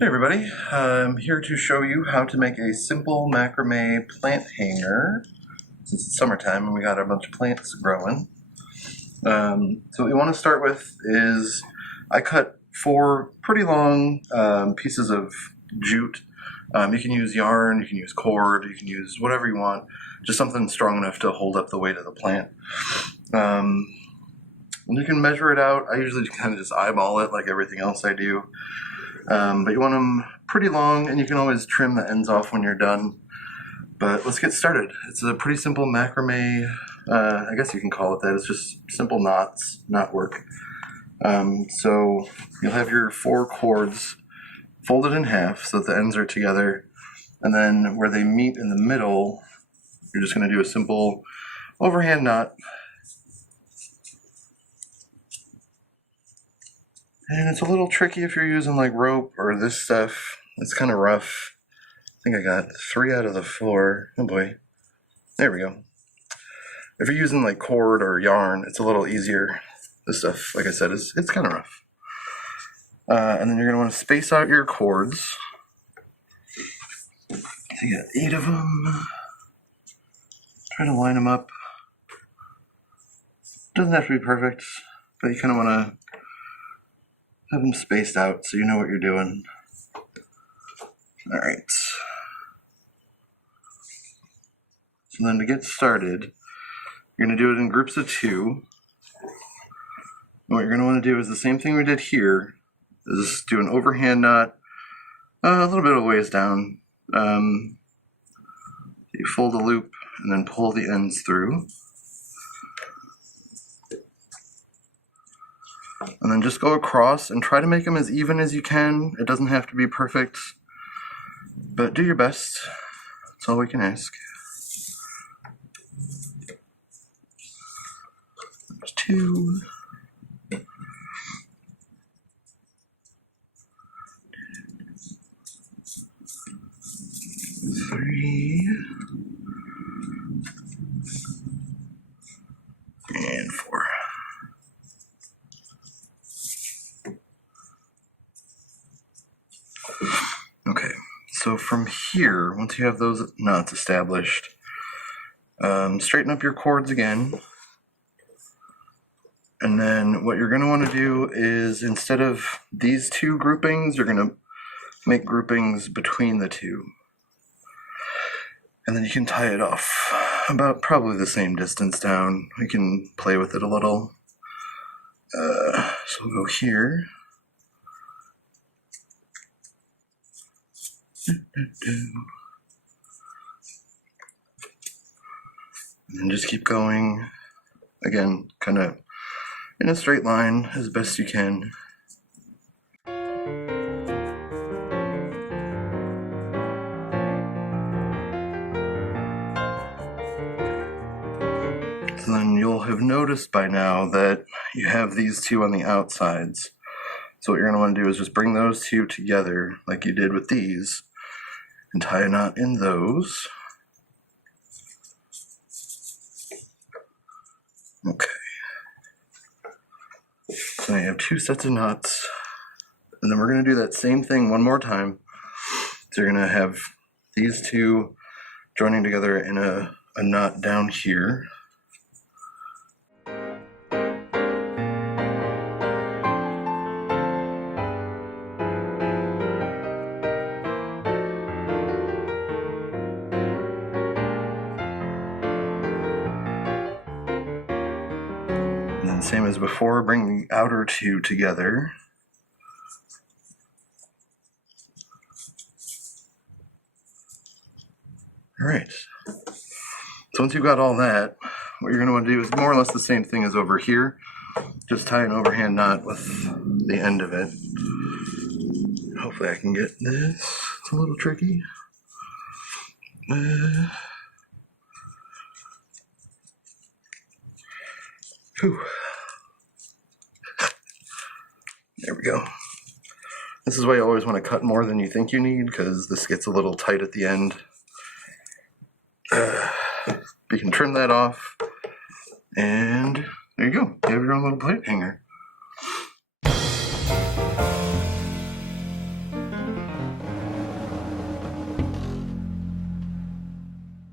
Hey everybody, I'm here to show you how to make a simple macrame plant hanger since it's summertime and we got a bunch of plants growing. So what we want to start with is I cut 4 pretty long pieces of jute. You can use yarn, you can use cord, you can use whatever you want, just something strong enough to hold up the weight of the plant. You can measure it out. I usually kind of just eyeball it like everything else I do. But you want them pretty long, and you can always trim the ends off when you're done. But let's get started. It's a pretty simple macrame, I guess you can call it that. It's just simple knots, knot work. So you'll have your 4 cords folded in half so that the ends are together. And then where they meet in the middle, you're just going to do a simple overhand knot. And it's a little tricky if you're using like rope or this stuff. It's kind of rough. I think I got 3 out of the 4. Oh boy. There we go. If you're using like cord or yarn, it's a little easier. This stuff, like I said, it's kind of rough. And then you're going to want to space out your cords. So you got 8 of them. Try to line them up. Doesn't have to be perfect, but you kind of want to have them spaced out so you know what you're doing. Alright. So then to get started, you're going to do it in groups of 2. And what you're going to want to do is the same thing we did here, is do an overhand knot a little bit of ways down. You fold the loop and then pull the ends through. And then just go across and try to make them as even as you can. It doesn't have to be perfect, but do your best. That's all we can ask. There's 2. 3. And 4. Okay, so from here, once you have those knots established, straighten up your cords again. And then what you're going to want to do is, instead of these 2 groupings, you're going to make groupings between the 2. And then you can tie it off about probably the same distance down. We can play with it a little. So we'll go here. And then just keep going. Again, kind of in a straight line as best you can. So then you'll have noticed by now that you have these 2 on the outsides. So what you're going to want to do is just bring those 2 together like you did with these and tie a knot in those. Okay. So now you have 2 sets of knots. And then we're going to do that same thing one more time. So you're going to have these 2 joining together in a knot down here. And then same as before, bring the outer 2 together. Alright. So once you've got all that, what you're going to want to do is more or less the same thing as over here. Just tie an overhand knot with the end of it. Hopefully I can get this. It's a little tricky. Whew. There we go. This is why you always want to cut more than you think you need, because this gets a little tight at the end. You can trim that off, and there you go. You have your own little plate hanger.